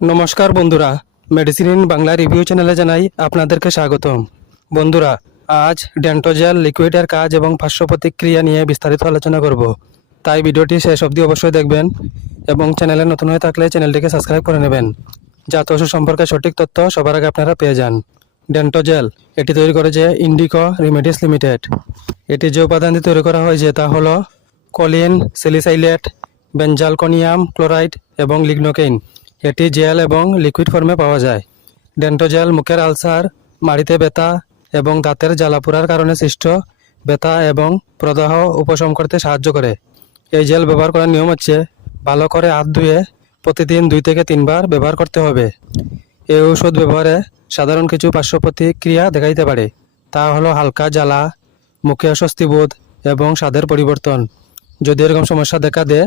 নমস্কার বন্ধুরা medicine in Bangla review চ্যানেলে জানাই আপনাদেরকে স্বাগতম। বন্ধুরা, আজ ডেন্টোজেল লিকুইডের কাজ এবং পার্শ্ব প্রতিক্রিয়া নিয়ে বিস্তারিত আলোচনা করব। তাই ভিডিওটি শেষ অবধি অবশ্যই দেখবেন এবং চ্যানেলে নতুন হয়ে থাকলে চ্যানেলটিকে সাবস্ক্রাইব করে নেবেন। যাতে ওষুধ সম্পর্কে সঠিক তথ্য সবার আগে আপনারা পেয়ে যান। ডেন্টোজেল এটি তৈরি করেছে ইন্ডিকো রিমেডিস লিমিটেড এটি যে উপাদান দিয়ে তৈরি করা হয়েছে তা হলো কলিন সিলিসাইলেট বেঞ্জালকনিয়াম ক্লোরাইড এবং লিগনোকেইন এটি জেল এবং লিকুইড ফর্মে পাওয়া যায়। ডেন্টোজেল মুখের আলসার, মাড়িতে ব্যথা এবং দাঁতের জ্বালাপোড়ার কারণে সৃষ্ট ব্যথা এবং প্রদাহ উপশম করতে সাহায্য করে। এই জেল ব্যবহার করার নিয়ম হচ্ছে, ভালো করে হাত ধুয়ে প্রতিদিন দুই থেকে তিনবার ব্যবহার করতে হবে। এই ঔষধ ব্যবহারে সাধারণ কিছু পার্শ্ব প্রতিক্রিয়া দেখা দিতে পারে। তা হলো হালকা জ্বালা, মুখে অস্বস্তিবোধ এবং স্বাদের পরিবর্তন। যদি এরকম সমস্যা দেখা দেয়